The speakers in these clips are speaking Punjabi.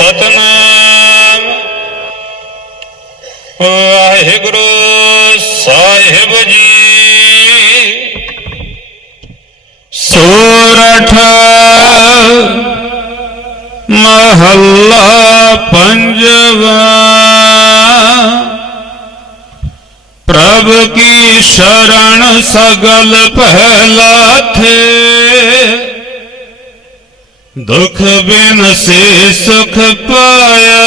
ਸਤਨਾਮ। ਵਾਹਿਗੁਰੂ ਸਾਹਿਬ ਜੀ। ਸੋਰਠ ਮਹੱਲਾ ਪੰਜਵਾ। ਪ੍ਰਭ ਕੀ ਸ਼ਰਣ ਸਗਲ ਪਹਿਲਾ ਥੇ। ਦੁਖ ਬਿਨ ਸੇ ਸੁਖ ਪਾਇਆ।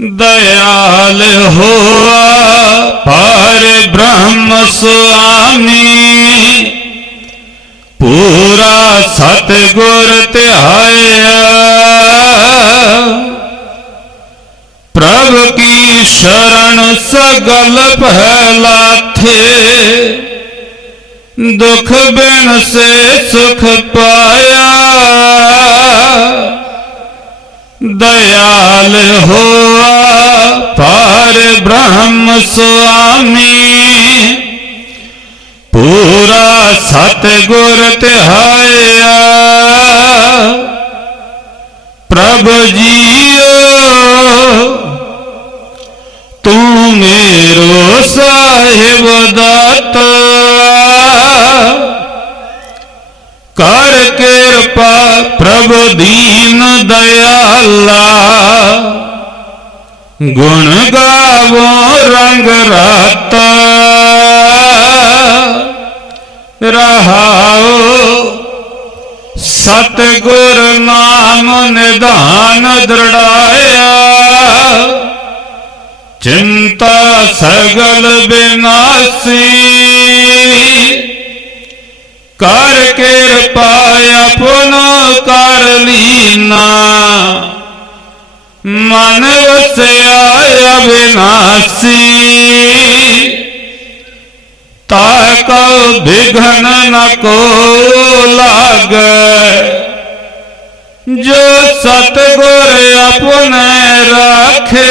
ਦਇਆਲ ਹੋਆ ਪਰ ਬ੍ਰਹਮ ਸੁਆਮੀ। ਪੂਰਾ ਸਤਿਗੁਰ ਧਿਆਇਆ। ਪ੍ਰਭ ਕੀ ਸ਼ਰਨ ਸਗਲ ਪਹਿਲਾਥੇ ਦੁਖ ਬਿਨ ਸੇ ਸੁਖ ਪਾਇਆ। ਦਇਆਲ ਹੋਆ ਪਰ ਬ੍ਰਹਮ ਸੁਆਮੀ। ਪੂਰਾ ਸਤਿਗੁਰ ਧਿਆਇਆ ਪ੍ਰਭ ਜੀ ਗੁਣ ਗਾਵੋ ਰੰਗ ਰਾਤ। ਰਹਾਓ ਸਤਿਗੁਰ ਨਾਮ ਨਿਧਾਨ ਦ੍ਰਿੜਾਇਆ। ਚਿੰਤਾ ਸਗਲ ਬਿਨਾਸੀ। ਕਰ ਕਿਰਪਾ ਆਪਨ ਕਰ ਲੀਨਾ। ਮਨ ਵਸਿਆ ਅਬਿਨਾਸੀ ਤਾ ਕਉ ਬਿਘਨ ਨ ਕੋ ਲਾਗੈ। ਜੋ ਸਤਿਗੁਰ ਆਪਣੇ ਰਾਖੇ।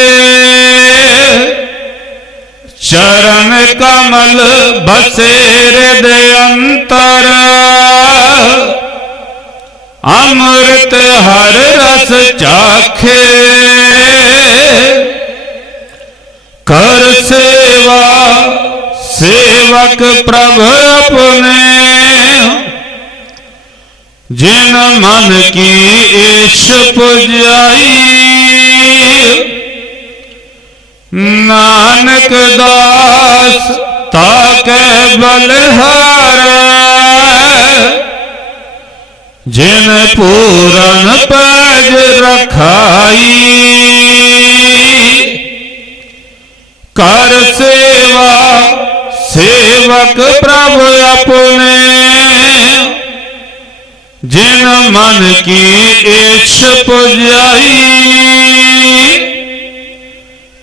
ਚਰਨ ਕਮਲ ਬਸੇਰ ਦੇ ਅੰਤਰ। ਅੰਮ੍ਰਿਤ ਹਰ ਰਸ ਚਾਖੇ। ਸੇਵਾ, ਸੇਵਕ ਪ੍ਰਭ ਆਪਣੇ। ਜਿਨ ਮਨ ਕੀ ਈਸ਼ ਪੁਜਾਈ, ਨਾਨਕ ਦਾਸ ਤਾਕੈ ਬਲਹਾਰ ਜਿਨ ਪੂਰਨ ਪੈਜ ਰਖਾਈ ਕਰ ਸੇਵਾ, ਸੇਵਕ ਪ੍ਰਭ ਆਪਣੇ। ਜਿਨ ਮਨ ਕੀ ਈਸ਼ ਪੁਜਾਈ,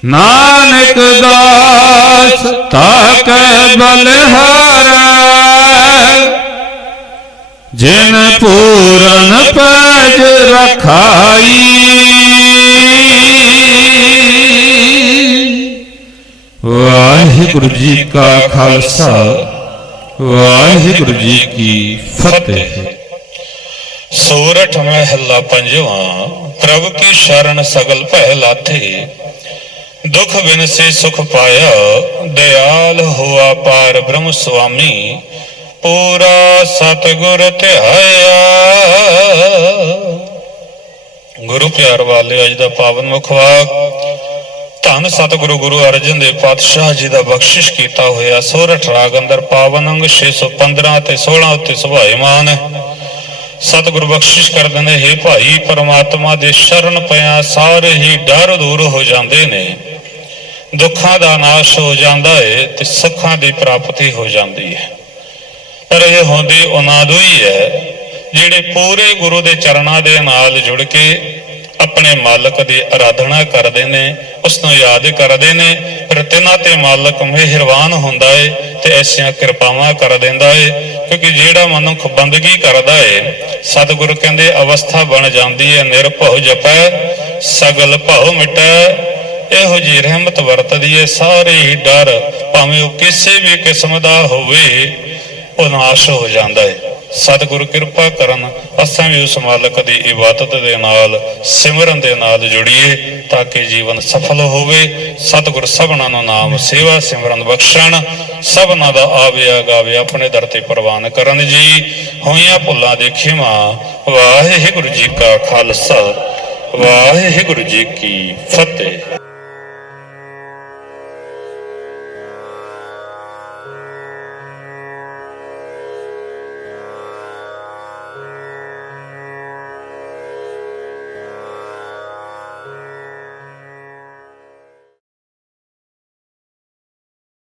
ਨਾਨਕ ਦਾਸ ਤਾਕ ਬਲਹਾਰੈ ਜਿਨ ਪੂਰਨ ਪੈਜ ਰਖਾਈ ਵਾਹਿਗੁਰੂ ਜੀ ਕਾ ਖਾਲਸਾ, ਵਾਹਿਗੁਰੂ ਜੀ ਕੀ ਫਤਿਹ। ਸੂਰਠ ਮਹਿਲਾ ਪੰਜਵਾਂ, ਪ੍ਰਭ ਕੀ ਸ਼ਰਨ ਸਗਲ ਭੈ ਲਾਥੇ। ਦੁਖ ਬਿਨ ਸੁਖ ਪਾਇਆ, ਦਿਆਲ ਹੋਆ ਪਾਰ ਬ੍ਰਹਮ ਸੁਆਮੀ। ਪੂਰਾ ਸਤਿਗੁਰ ਧਿਆਇਆ। ਗੁਰੂ ਪਿਆਰ ਵਾਲੇ, ਅੱਜ ਦਾ ਪਾਵਨ ਮੁਖਵਾਕ ਧੰਨ ਸਤਿਗੁਰੂ ਗੁਰੂ ਅਰਜਨ ਦੇਵ ਪਾਤਸ਼ਾਹ ਜੀ ਦਾ ਬਖਸ਼ਿਸ਼ ਕੀਤਾ ਹੋਇਆ ਸੋਰਠ ਰਾਗ ਅੰਦਰ ਪਾਵਨ ਅੰਗ 615 ਤੇ 16 ਉੱਤੇ ਸੁਭਾਇਮਾਨ ਹੈ ਬਖਸ਼ਿਸ਼ ਕਰ ਦਿੰਦੇ, ਹੈ ਭਾਈ ਪਰਮਾਤਮਾ ਦੇ ਸ਼ਰਨ ਪਿਆ, ਸਾਰੇ ਹੀ ਡਰ ਦੂਰ ਹੋ ਜਾਂਦੇ ਨੇ। ਦੁੱਖਾਂ ਦਾ ਨਾਸ਼ ਹੋ ਜਾਂਦਾ ਹੈ ਤੇ ਸੁੱਖਾਂ ਦੀ ਪ੍ਰਾਪਤੀ ਹੋ ਜਾਂਦੀ ਹੈ ਪਰ ਇਹ ਹੁੰਦੀ ਉਹਨਾਂ ਦੋ ਹੀ ਹੈ, ਜਿਹੜੇ ਪੂਰੇ ਗੁਰੂ ਦੇ ਚਰਨਾਂ ਦੇ ਨਾਲ ਜੁੜ ਕੇ ਆਪਣੇ ਮਾਲਕ ਦੀ ਆਰਾਧਨਾ ਕਰਦੇ ਨੇ ਉਸ ਨੂੰ ਯਾਦ ਕਰਦੇ ਨੇ, ਫਿਰ ਤਿਨਾਂ ਤੇ ਮਾਲਕ ਮਿਹਰਬਾਨ ਹੁੰਦਾ ਏ ਤੇ ਐਸੀਆਂ ਕਿਰਪਾਵਾਂ ਕਰ ਦਿੰਦਾ ਏ, ਕਿਉਂਕਿ ਜਿਹੜਾ ਮਨੁੱਖ ਬੰਦਗੀ ਕਰਦਾ ਏ, ਸਤਿਗੁਰੂ ਕਹਿੰਦੇ ਅਵਸਥਾ ਬਣ ਜਾਂਦੀ ਹੈ ਨਿਰਭਉ ਜਪੈ, ਸਗਲ ਭਉ ਮਿਟੈ। ਇਹੋ ਜੀ ਰਹਿਮਤ ਵਰਤਦੀ ਏ, ਸਾਰੇ ਹੀ ਡਰ ਭਾਵੇਂ ਉਹ ਕਿਸੇ ਵੀ ਕਿਸਮ ਦਾ ਹੋਵੇ, ਉਹ ਨਾਸ਼ ਹੋ ਜਾਂਦਾ ਏ। ਸਤਿਗੁਰ ਕਿਰਪਾ ਕਰਨ, ਅਸਾਂ ਵੀ ਉਸ ਮਾਲਕ ਦੀ ਇਬਾਦਤ ਦੇ ਨਾਲ, ਸਿਮਰਨ ਦੇ ਨਾਲ ਜੁੜੀਏ, ਤਾਂ ਕਿ ਜੀਵਨ ਸਫਲ ਹੋਵੇ। ਸਤਿਗੁਰ ਸਭਨਾਂ ਨੂੰ ਨਾਮ ਸੇਵਾ, ਸਿਮਰਨ ਬਖਸ਼ਣ, ਸਭਨਾਂ ਦਾ ਆਵੇ ਗਾਵੇ ਆਪਣੇ ਦਰ ਤੇ ਪ੍ਰਵਾਨ ਕਰਨ ਜੀ। ਹੋਈਆਂ ਭੁੱਲਾਂ ਦੇ ਖਿਮਾ, ਵਾਹਿਗੁਰੂ ਜੀ ਕਾ ਖਾਲਸਾ, ਵਾਹਿਗੁਰੂ ਜੀ ਕੀ ਫਤਿਹ।